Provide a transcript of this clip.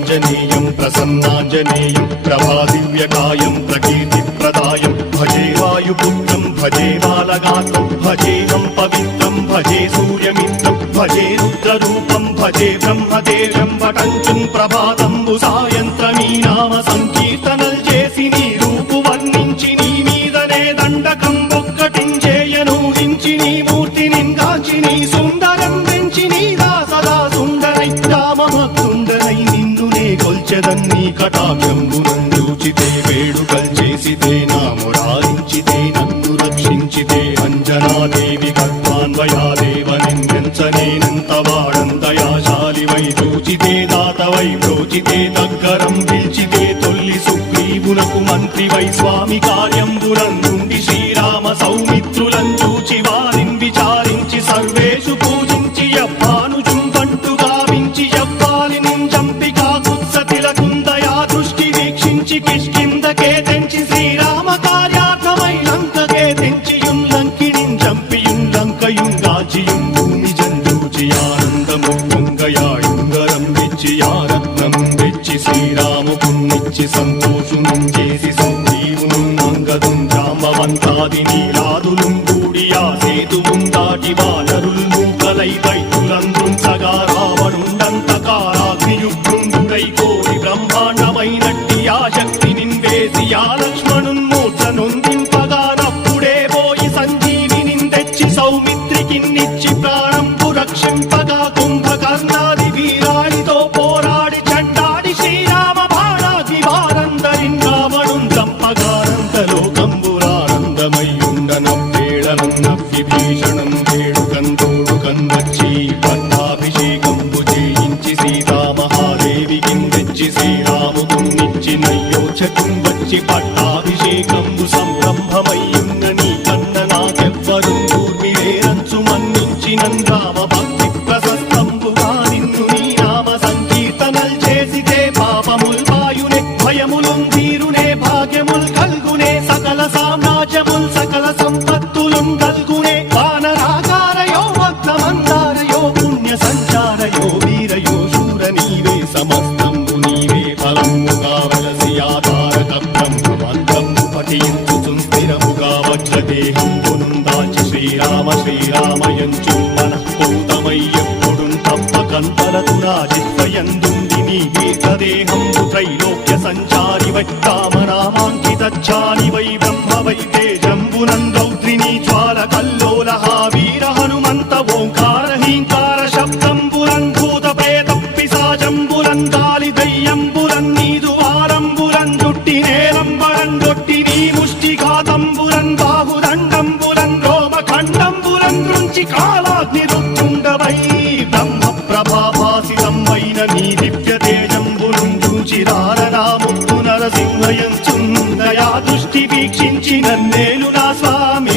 ఆంజనేయం ప్రసన్నాంజనేయం ప్రభాదివ్యకాయం ప్రకీర్తిప్రదాయం. భజే వాయుపుత్రం భజే బాలగాత్రం భజేహం పవిత్రం భజే సూర్యమిత్రం భజే రుద్రరూపం భజే బ్రహ్మదేవం వటంచుం ప్రభాతంబు సాయంత్రమీ నామ సంకీర్తనల్ కొల్చెదన్ని వేడుకల్ చేసితే నా మురారించితే నన్ను రక్షించితే అంజనాదేవి గర్భాన్వయాదేవ నిందించనేనంత వాడంతయాశాలి వై చూచితే దాతవై ప్రోచితే దగ్గరం పిలిచితే తొల్లి సుగ్రీవునకు మంత్రి వై స్వామి కార్యంబునందుండి శ్రీరామ సౌమిత్రులం వీక్షించి కిష్కిందకే తెంచి శ్రీరామ కార్యార్థమై లంకకే తెంచియుం లంకిణిం చంపియుం లంకయుం దాచియుం భూమి జందూచి పొంగయాయుంగరం వెచ్చి ఆరత్నం వెచ్చి శ్రీరాముకున్నిచ్చి సంతోషునం చేసి సంజీవును అంగదుం జాంబవంతాది నీలాదులుం కూడి సేతువుం దాటి మూకలై సగా కోడి బ్రహ్మాండమైన చేసి ఆ లక్ష్మణున్ మూర్ఛ నొందింపగానప్పుడే పోయి సంజీవిని తెచ్చి సౌమిత్రికిన్నిచ్చి ప్రాణంపు రక్షింపగా కుంభకర్ణాది వీరాడితో పోరాడి చండాడి శ్రీరామ బాణాది వారందరిన్ రావణుం చంపగానంతలో కంబురానందమయ్యుండనవ్వేళనం నవ్విభీషణం వేడుకందోడు కన్వచ్చి పట్టాభిషేకంబు చేయించి సీతామహాదేవికి తెచ్చి శ్రీరాముకున్నిచ్చి నయ్యోచకం వజ్రదేహం పునుందాచి శ్రీరామ శ్రీరామయంచు మనఃపూతమయ్యప్పుడు తప్పకంతరతు రాజిత్వయందుండి నీ దీర్ఘదేహంబు త్రైలోక్య సంచారి వై రామనామాంకితాని వై బ్రహ్మ వై తేజంబునందౌద్రిని జ్వాల కల్లోల వీర హనుమంత ఓంకార హీంకార శబ్దంబురం భూత ప్రేత పిశాజంబురం గాలి దయ్యంబురం నీదు వారంబురం జుట్టి వీక్షించి నన్నేలు నా స్వామి.